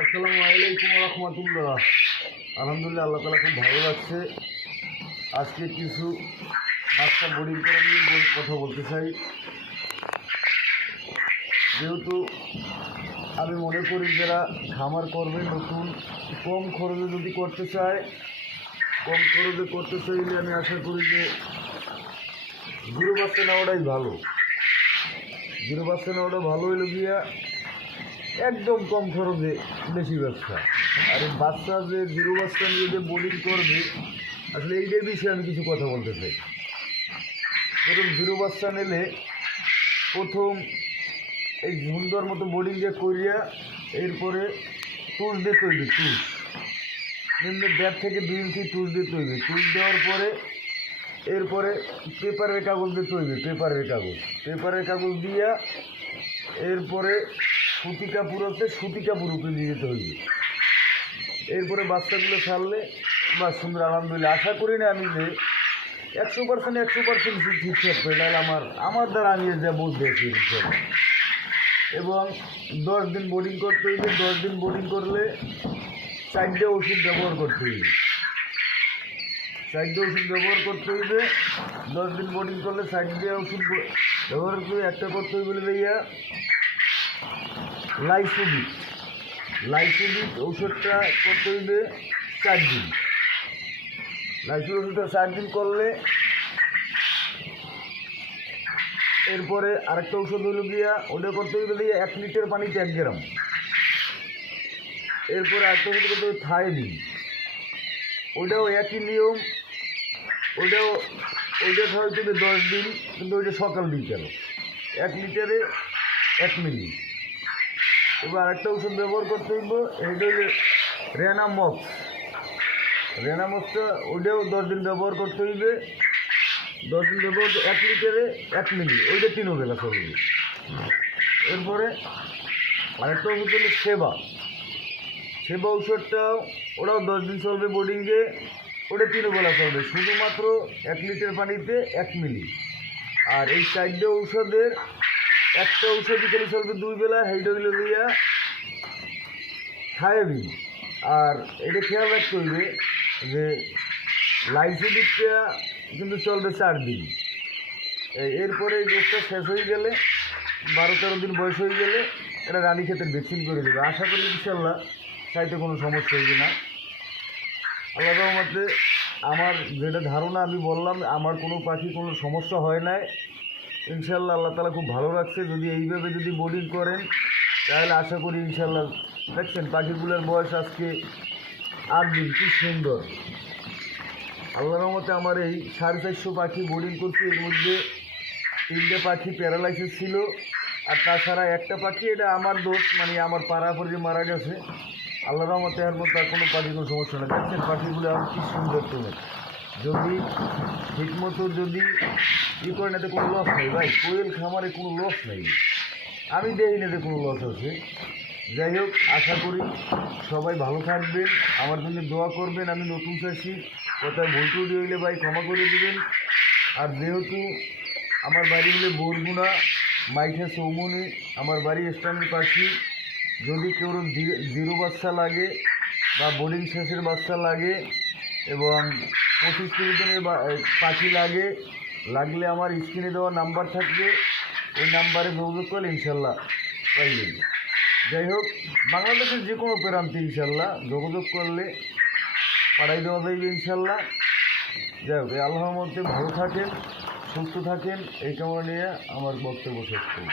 আসসালামু আলাইকুম রহমতুল্লাহ। আলহামদুলিল্লাহ, আল্লাহ তালা খুব ভালো লাগছে। আজকে কিছু বাচ্চা বোর্ডিং করা নিয়ে কথা বলতে চাই। যেহেতু আমি মনে করি যারা খামার করবে নতুন কম খরচে যদি করতে চায়, কম খরচে করতে চাইলে আমি আশা করি যে জিরো বাচ্চা নেওয়াটাই ভালো। জিরো বাচ্চা নেওয়াটা ভালো হইল গিয়া একদম কম খরচে বেশি ব্যবসা। আর এই বাচ্চা যে জিরো বাচ্চা নিয়ে যে বোর্ডিং করবে, আসলে এইটার বিষয়ে আমি কিছু কথা বলতে চাই। প্রথম জিরো বাচ্চা নিলে প্রথম এই সুন্দর মতো বোর্ডিং দিয়ে করিয়া এরপরে টুস দিয়ে তৈরি, টুস নিম্ন 1.5 থেকে 2 ইঞ্চি টুস দিয়ে তৈরি। টুস দেওয়ার পরে এরপরে পেপারের কাগজ দিয়ে তৈরি, পেপারের কাগজ দিয়া এরপরে সুতি কাপড় উপরে দিয়ে যেতে হইবে। এরপরে বাচ্চাগুলো ছাড়লে বা সুন্দর আলহামদুলিল্লাহ। আশা করি না আমি যে 100% ঠিকঠাক করে, তাহলে আমার দ্বারা আমি যা বুঝতে পারছি। এবং 10 দিন বোর্ডিং করতে হইবে। 10 দিন বোর্ডিং করলে 4টে ওষুধ ব্যবহার করতে হইবে। 10 দিন বোর্ডিং করলে 4টে ওষুধ ব্যবহার করে একটা করতে হইবে ভাইয়া লাইসোডিক ওষুধটা করতে হইবে 4 দিন। লাইসোডিক ওষুধটা 4 দিন করলে এরপরে আরেকটা ওষুধ হইল গিয়া ওটা করতে হইবে দিয়ে 1 লিটার পানিতে 1 গ্রাম। এরপরে আরেকটা ওষুধ করতে হবে থাইমিন, ওইটাও একই নিয়ম। ওইটা খাওয়াইতে হবে 10 দিন, কিন্তু ওইটা সকাল বিকাল 1 লিটারে 1 মিলি। এবার আরেকটা ওষুধ ব্যবহার করতে হইব, এইটা হইলে রেনামক্সটা, ওইটাও 10 দিন ব্যবহার করতে হইবে। 10 দিন ব্যবহার 1 লিটারে 1 মিলি, ওইটা 3 বেলা চলবে। এরপরে আরেকটা ওষুধ হলো সেবা ওষুধটাও, ওটাও 10 দিন চলবে বোর্ডিংয়ে, ওটা 3 বেলা চলবে, শুধুমাত্র 1 লিটার পানিতে 1 মিলি। আর এই 4টে ঔষধের একটা ঔষধ বিকেলে চলবে 2 বেলা, সেইটা হইল দিয়া থায়াবিন। আর এটা খেয়াল রাখতে হইবে যে লাইসোডিকটা কিন্তু চলবে 4 দিন। এরপরে এই ডোজটা শেষ হয়ে গেলে 12-13 দিন বয়স হয়ে গেলে এটা রানীক্ষেতের ভ্যাকসিন করে দেবে। আশা করি ইনশাল্লাহ চাইতে কোনো সমস্যা হইবে না। আল্লাহ রহমতে আমার যেটা ধারণা আমি বললাম, আমার কোনো পাখি কোনো সমস্যা হয় নাই ইনশাল্লাহ। আল্লাহ তালা খুব ভালো রাখছে। যদি এইভাবে যদি বোর্ডিং করেন তাহলে আশা করি ইনশাল্লাহ। দেখছেন পাখিগুলোর বয়স আজকে 8 দিন, কি সুন্দর। আল্লাহ রহমতে আমার এই 450 পাখি বোর্ডিং করছি। এর মধ্যে 3টে পাখি প্যারালাইসিস ছিল, আর তাছাড়া একটা পাখি, এটা আমার দোষ, মানে আমার পাড়া পরে যে মারা গেছে। আল্লাহ রহমতে এর মধ্যে আর কোনো পাখি কোনো সমস্যা নেই। দেখছেন পাখিগুলো এখন কি সুন্দর। তুমি যদি ঠিকমতো যদি করেন এতে কোনো লস নেই ভাই। কোয়েল খামারে কোনো লস নেই, আমি দেখি না যে কোনো লস আছে। যাই হোক, আশা করি সবাই ভালো থাকবেন, আমার জন্য দোয়া করবেন। আমি নতুন চাষি, কোথায় ভুল ত্রুটি হইলে ভাই ক্ষমা করে দেবেন। আর যেহেতু আমার বাড়ি হলে বরগুনা মাইঠা চৌমনি, আমার বাড়ি স্ট্যান্ডের পাখি। যদি কেউ জিরো বাচ্চা লাগে বা বোর্ডিং শেষের বাচ্চা লাগে এবং 25-30 দিনের পাখি লাগলে আমার স্ক্রিনে দেওয়া নাম্বার থাকবে, ওই নাম্বারে যোগাযোগ করলে ইনশাল্লাহ পাইবেন। যাই হোক, বাংলাদেশের যে কোনো প্রান্তে ইনশাল্লাহ যোগাযোগ করলে পাঠাই দেওয়া যাইবে ইনশাল্লাহ। যাই হোক, আল্লাহর মধ্যে ভালো থাকেন, সুস্থ থাকেন, এই কামনা নিয়ে আমার বক্তব্য শেষ করি।